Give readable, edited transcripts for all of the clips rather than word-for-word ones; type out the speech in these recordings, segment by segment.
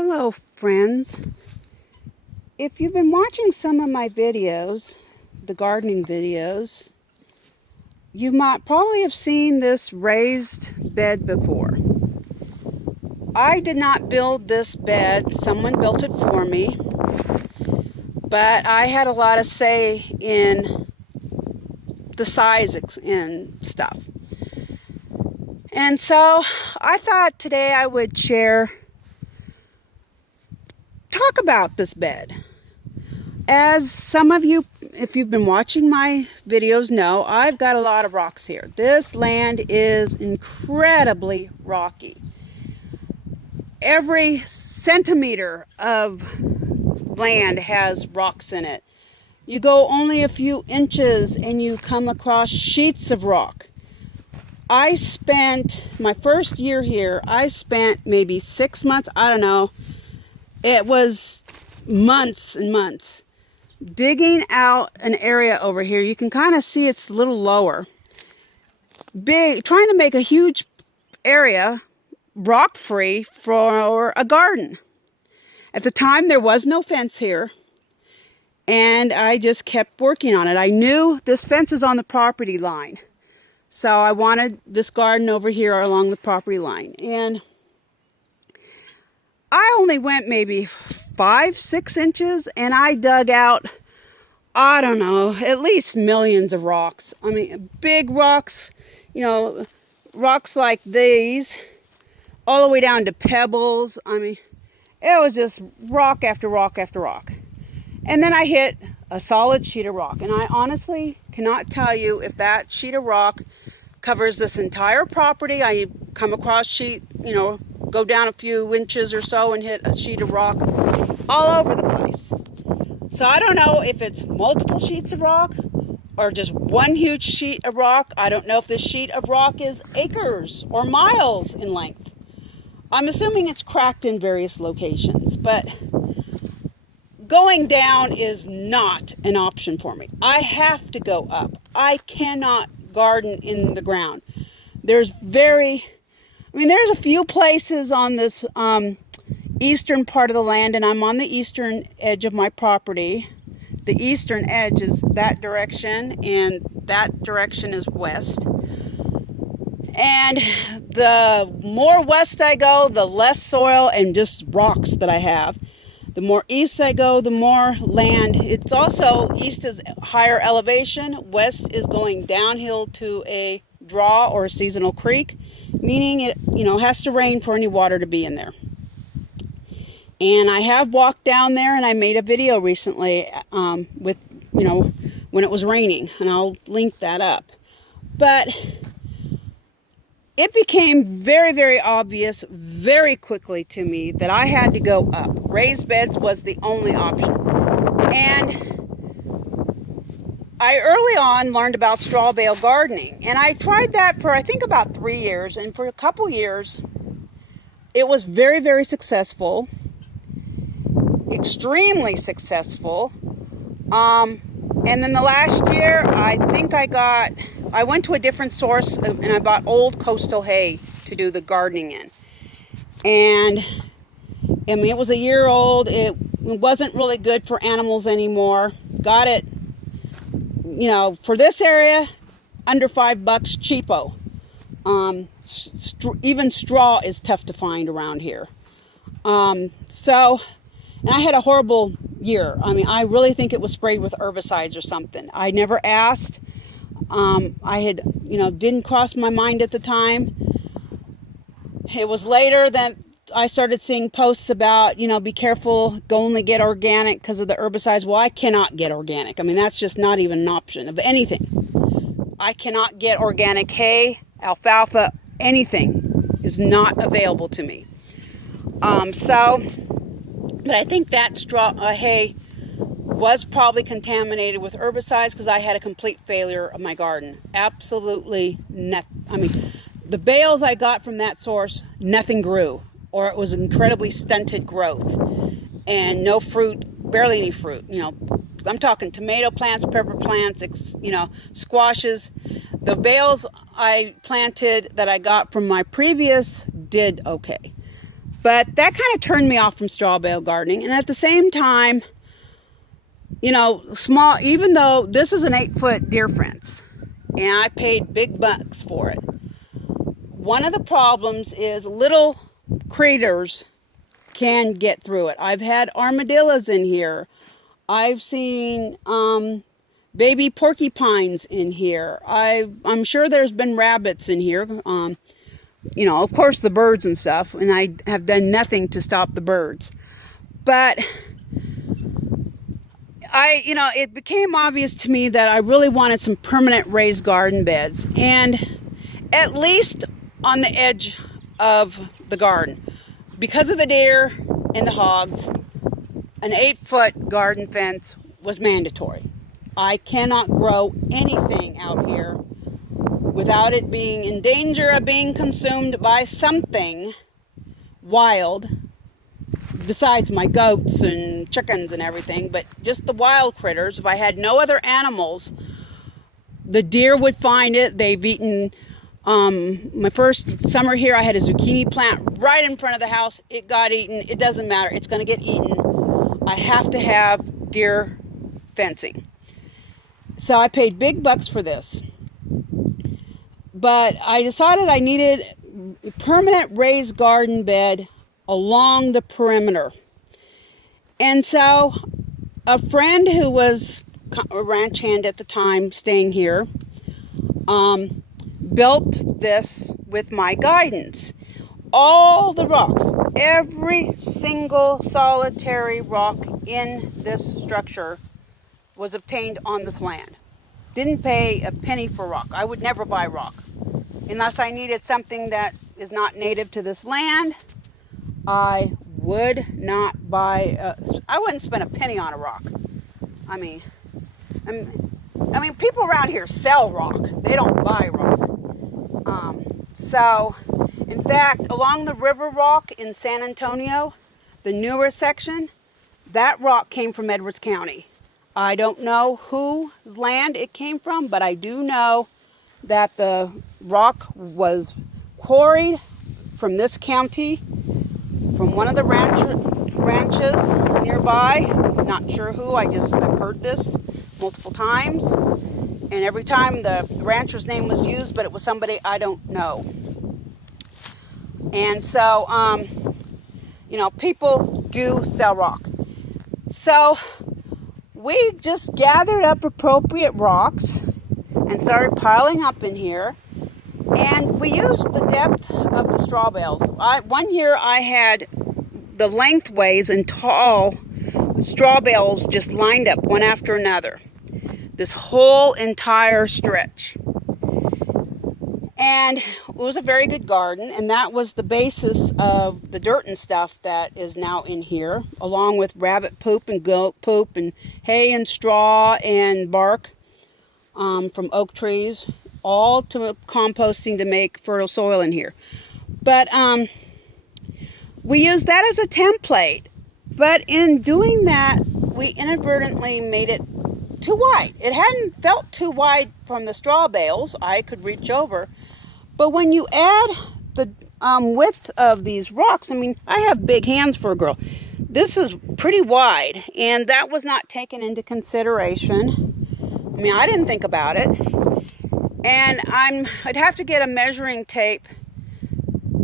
Hello friends. If you've been watching some of my videos, the gardening videos, you might probably have seen this raised bed before. I did not build this bed, someone built it for me, but I had a lot of say in the size and stuff. And so I thought today I would talk about this bed. As some of you, if you've been watching my videos, know, I've got a lot of rocks here. This land is incredibly rocky. Every centimeter of land has rocks in it. You go only a few inches and you come across sheets of rock. I spent my first year here, I spent maybe 6 months, I don't know. It was months and months digging out an area over here. You can kind of see it's a little lower. Trying to make a huge area rock free for a garden. At the time there was no fence here, and I just kept working on it. I knew this fence is on the property line, so I wanted this garden over here along the property line. And I only went maybe 5-6 inches, and I dug out, I don't know, at least millions of rocks. I mean, big rocks, you know, rocks like these, all the way down to pebbles. I mean, it was just rock after rock after rock. And then I hit a solid sheet of rock, and I honestly cannot tell you if that sheet of rock covers this entire property. I come across sheet, you know, go down a few inches or so and hit a sheet of rock all over the place. So I don't know if it's multiple sheets of rock or just one huge sheet of rock. I don't know if this sheet of rock is acres or miles in length. I'm assuming it's cracked in various locations, but going down is not an option for me. I have to go up. I cannot garden in the ground. There's a few places on this eastern part of the land, and I'm on the eastern edge of my property. The eastern edge is that direction, and that direction is west. And the more west I go, the less soil and just rocks that I have. The more east I go, the more land. It's also, east is higher elevation, west is going downhill to a draw or a seasonal creek, meaning it, has to rain for any water to be in there. And I have walked down there, and I made a video recently with, when it was raining, and I'll link that up. But it became very, very obvious very quickly to me that I had to go up. Raised beds was the only option. And I early on learned about straw bale gardening, and I tried that for I think about 3 years, and for a couple years it was very, very successful, extremely successful. And then the last year I went to a different source and I bought old coastal hay to do the gardening in. And I mean, it was a year old. It wasn't really good for animals anymore. Got it, for this area, under $5, cheapo. Even straw is tough to find around here. And I had a horrible year. I mean, I really think it was sprayed with herbicides or something. I never asked. I had, didn't cross my mind at the time. It was later that I started seeing posts about, be careful, go only get organic because of the herbicides. Well, I cannot get organic. I mean, that's just not even an option of anything. I cannot get organic hay, alfalfa, anything is not available to me. But I think that straw hay was probably contaminated with herbicides because I had a complete failure of my garden. Absolutely nothing. I mean, the bales I got from that source, nothing grew, or it was incredibly stunted growth and no fruit, barely any fruit. I'm talking tomato plants, pepper plants, squashes. The bales I planted that I got from my previous did okay. But that kind of turned me off from straw bale gardening. And at the same time, you know, small, even though this is an 8-foot deer fence and I paid big bucks for it, one of the problems is little critters can get through it. I've had armadillos in here. I've seen baby porcupines in here. I'm sure there's been rabbits in here. You know, of course the birds and stuff, and I have done nothing to stop the birds. But you know, it became obvious to me that I really wanted some permanent raised garden beds, and at least on the edge of the garden. Because of the deer and the hogs, an 8-foot garden fence was mandatory. I cannot grow anything out here without it being in danger of being consumed by something wild, besides my goats and chickens and everything, but just the wild critters. If I had no other animals, the deer would find it. They've eaten, my first summer here, I had a zucchini plant right in front of the house. It got eaten. It doesn't matter. It's going to get eaten. I have to have deer fencing. So I paid big bucks for this. But I decided I needed a permanent raised garden bed along the perimeter. And so a friend who was a ranch hand at the time staying here built this with my guidance. All the rocks, every single solitary rock in this structure was obtained on this land. Didn't pay a penny for rock. I would never buy rock unless I needed something that is not native to this land. I would not buy, I wouldn't spend a penny on a rock. I mean, people around here sell rock. They don't buy rock. So, in fact, along the River Rock in San Antonio, the newer section, that rock came from Edwards County. I don't know whose land it came from, but I do know that the rock was quarried from this county, from one of the ranches nearby. Not sure who, I've heard this multiple times. And every time the rancher's name was used, but it was somebody I don't know. And so, you know, people do sell rock. So we just gathered up appropriate rocks and started piling up in here. And we used the depth of the straw bales. One year I had the lengthways and tall straw bales just lined up one after another. This whole entire stretch. And it was a very good garden, and that was the basis of the dirt and stuff that is now in here, along with rabbit poop and goat poop and hay and straw and bark from oak trees, all to composting to make fertile soil in here. But we used that as a template, but in doing that, we inadvertently made it too wide. It hadn't felt too wide from the straw bales. I could reach over. But when you add the width of these rocks, I mean, I have big hands for a girl. This is pretty wide, and that was not taken into consideration. I mean, I didn't think about it. And I'd have to get a measuring tape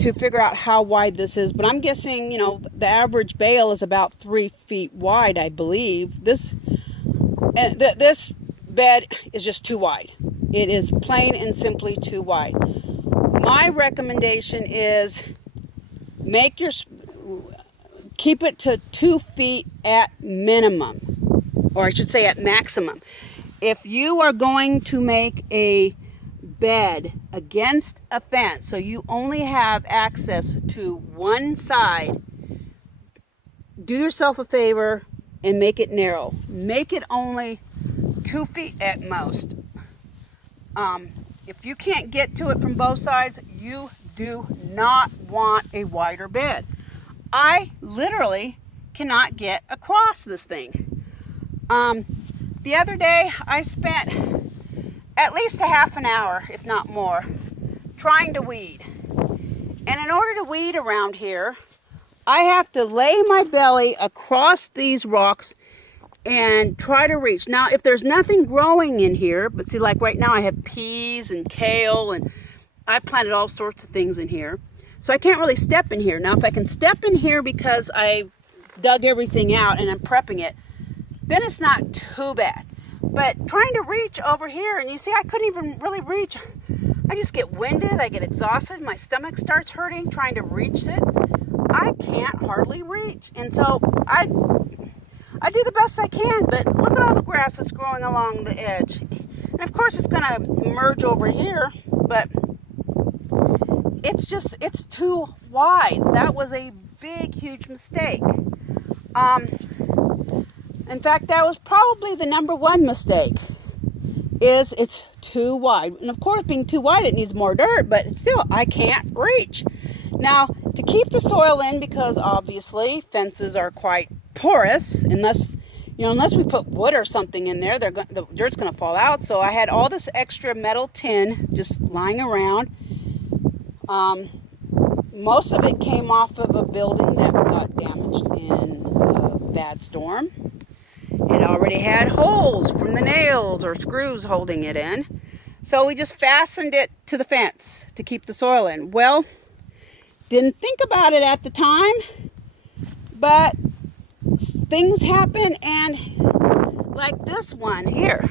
to figure out how wide this is. But I'm guessing, you know, the average bale is about 3 feet wide, I believe. This bed is just too wide. It is plain and simply too wide. My recommendation is keep it to 2 feet at minimum, or I should say at maximum. If you are going to make a bed against a fence, so you only have access to one side, do yourself a favor and make it narrow. Make it only 2 feet at most. If you can't get to it from both sides, you do not want a wider bed. I literally cannot get across this thing. The other day, I spent at least a half an hour, if not more, trying to weed. And in order to weed around here, I have to lay my belly across these rocks and try to reach. Now, if there's nothing growing in here, but see, like right now I have peas and kale, and I planted all sorts of things in here. So I can't really step in here. Now, if I can step in here because I dug everything out and I'm prepping it, then it's not too bad. But trying to reach over here, and you see I couldn't even really reach. I just get winded, I get exhausted, my stomach starts hurting trying to reach it. I can't hardly reach. And so I do the best I can, but look at all the grass that's growing along the edge. And of course it's gonna merge over here, but it's too wide. That was a big, huge mistake. In fact, that was probably the #1 mistake, is it's too wide. And of course, being too wide, it needs more dirt, but still, I can't reach. Now, to keep the soil in, because obviously fences are quite porous, unless we put wood or something in there, the dirt's gonna fall out. So I had all this extra metal tin just lying around. Most of it came off of a building that got damaged in a bad storm. It already had holes from the nails or screws holding it in. So we just fastened it to the fence to keep the soil in. Well, didn't think about it at the time, but things happen, and like this one here,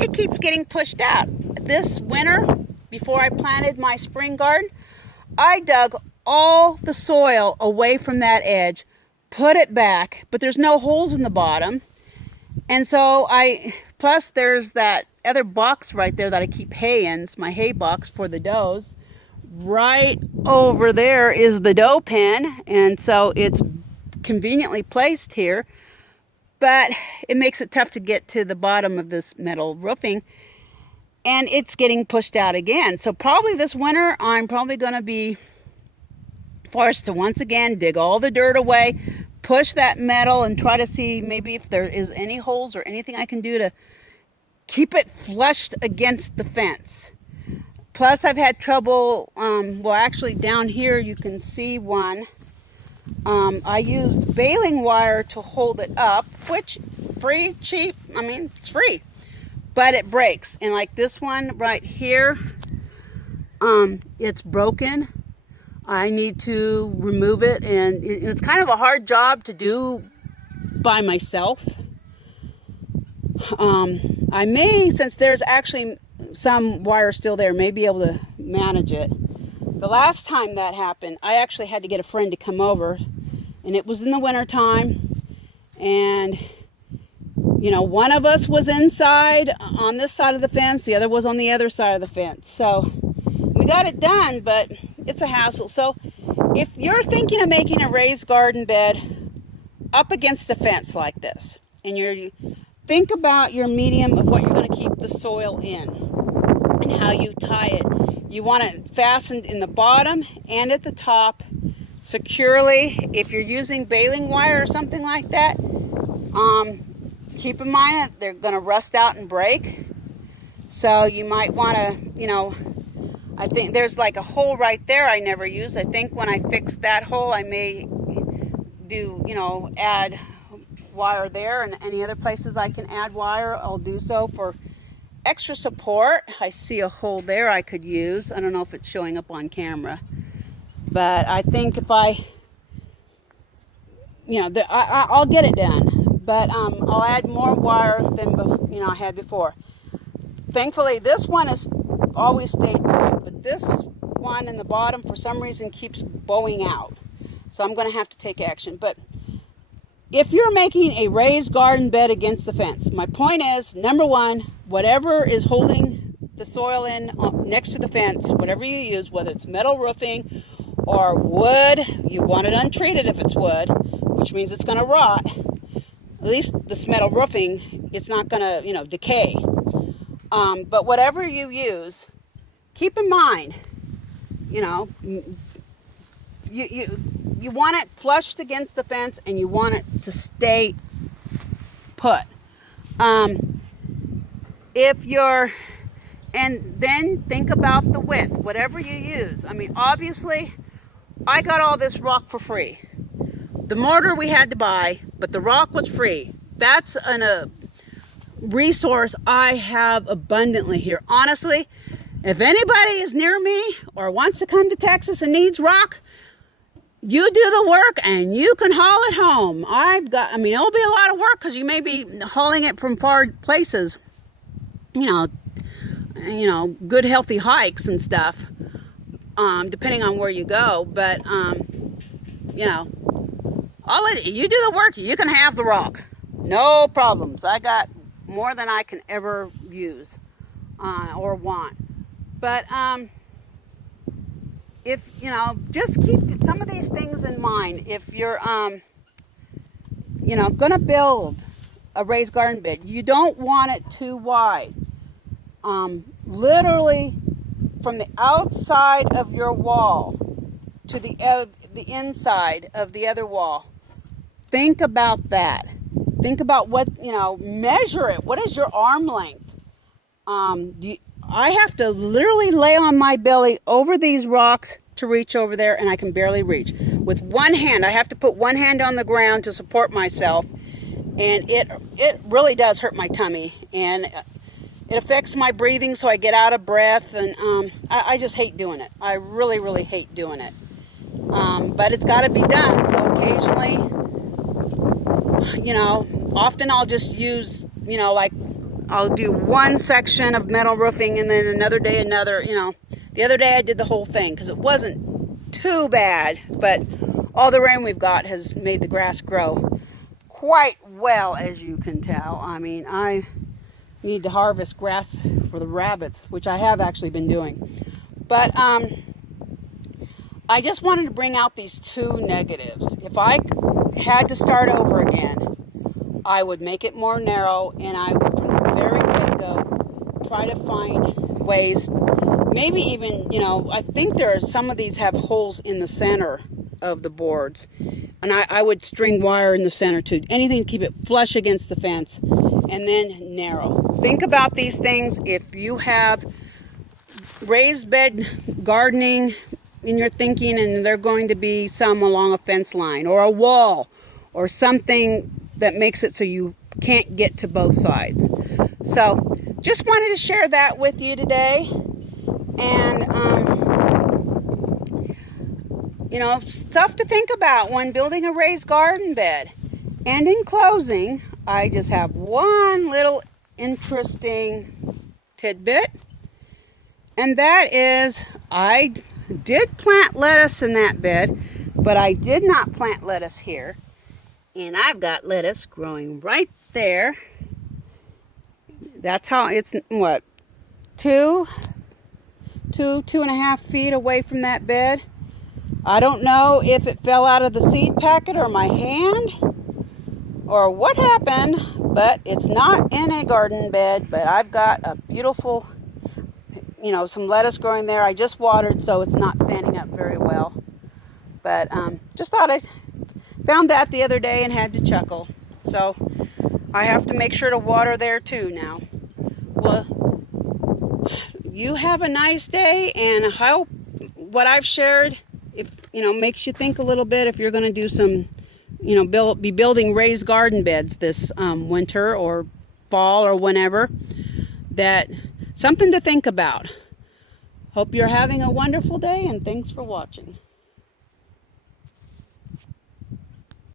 it keeps getting pushed out. This winter, before I planted my spring garden, I dug all the soil away from that edge, put it back, but there's no holes in the bottom. And so plus there's that other box right there that I keep hay in. It's my hay box for the does. Right over there is the doe pen, and so it's conveniently placed here, but it makes it tough to get to the bottom of this metal roofing, and it's getting pushed out again. So probably this winter I'm probably going to be forced to once again dig all the dirt away, push that metal, and try to see maybe if there is any holes or anything I can do to keep it flushed against the fence. Plus I've had trouble, well, actually down here you can see one. I used baling wire to hold it up, which free, cheap, I mean, it's free, but it breaks. And like this one right here, it's broken. I need to remove it, and it's kind of a hard job to do by myself. I may, since there's actually some wire still there, may be able to manage it. The last time that happened, I actually had to get a friend to come over, and it was in the winter time, and one of us was inside on this side of the fence, the other was on the other side of the fence. So we got it done, but it's a hassle. So if you're thinking of making a raised garden bed up against a fence like this, and you think about your medium of what you're going to keep the soil in and how you tie it. You want it fastened in the bottom and at the top securely. If you're using baling wire or something like that, keep in mind that they're going to rust out and break. So you might want to, I think there's like a hole right there I never used. I think when I fix that hole, I may do, add wire there, and any other places I can add wire, I'll do so for extra support. I see a hole there I could use. I don't know if it's showing up on camera, but I think if I'll get it done, but I'll add more wire than I had before. Thankfully, this one has always stayed good, but this one in the bottom for some reason keeps bowing out, so I'm going to have to take action. But if you're making a raised garden bed against the fence, my point is, #1, whatever is holding the soil in next to the fence, whatever you use, whether it's metal roofing or wood, you want it untreated if it's wood, which means it's going to rot. At least this metal roofing, it's not going to, decay. But whatever you use, keep in mind, you want it flushed against the fence, and you want it to stay put. And then think about the width, whatever you use. I mean, obviously, I got all this rock for free. The mortar we had to buy, but the rock was free. That's a resource I have abundantly here. Honestly, if anybody is near me or wants to come to Texas and needs rock, you do the work and you can haul it home. I mean, it'll be a lot of work because you may be hauling it from far places, you know, good healthy hikes and stuff, depending on where you go. But, you know, you do the work, you can have the rock. No problems. I got more than I can ever use or want. But, if, you know, just keep some of these things in mind. If you're, you know, going to build a raised garden bed, you don't want it too wide. Literally from the outside of your wall to the inside of the other wall. Think about that. Think about what, you know, measure it. What is your arm length? I have to literally lay on my belly over these rocks to reach over there, and I can barely reach. With one hand, I have to put one hand on the ground to support myself, and it really does hurt my tummy, and it affects my breathing, so I get out of breath, and I just hate doing it. I really, really hate doing it. But it's got to be done, so occasionally, you know, often I'll just use, you know, like, I'll do one section of metal roofing and then another day another, you know. The other day I did the whole thing because it wasn't too bad, but all the rain we've got has made the grass grow quite well, as you can tell. I mean, I need to harvest grass for the rabbits, which I have actually been doing. But I just wanted to bring out these two negatives. If I had to start over again, I would make it more narrow, and I would, from the very get-go, try to find ways, maybe even, you know, I think there are some of these have holes in the center of the boards, and I would string wire in the center too. Anything to keep it flush against the fence, and then narrow. Think about these things. If you have raised bed gardening in your thinking, and they're going to be some along a fence line or a wall or something that makes it so you can't get to both sides. So just wanted to share that with you today. And you know, stuff to think about when building a raised garden bed. And in closing, I just have one little interesting tidbit, and that is I did plant lettuce in that bed, but I did not plant lettuce here. And I've got lettuce growing right there. That's how it's, what, 2.5 feet away from that bed. I don't know if it fell out of the seed packet or my hand or what happened, but it's not in a garden bed. But I've got a beautiful, you know, some lettuce growing there. I just watered, so it's not standing up very well. But just thought I found that the other day and had to chuckle. So I have to make sure to water there too now. Well, you have a nice day, and I hope what I've shared, if you know, makes you think a little bit. If you're going to do some, you know, be building raised garden beds this winter or fall or whenever, that something to think about. Hope you're having a wonderful day, and thanks for watching.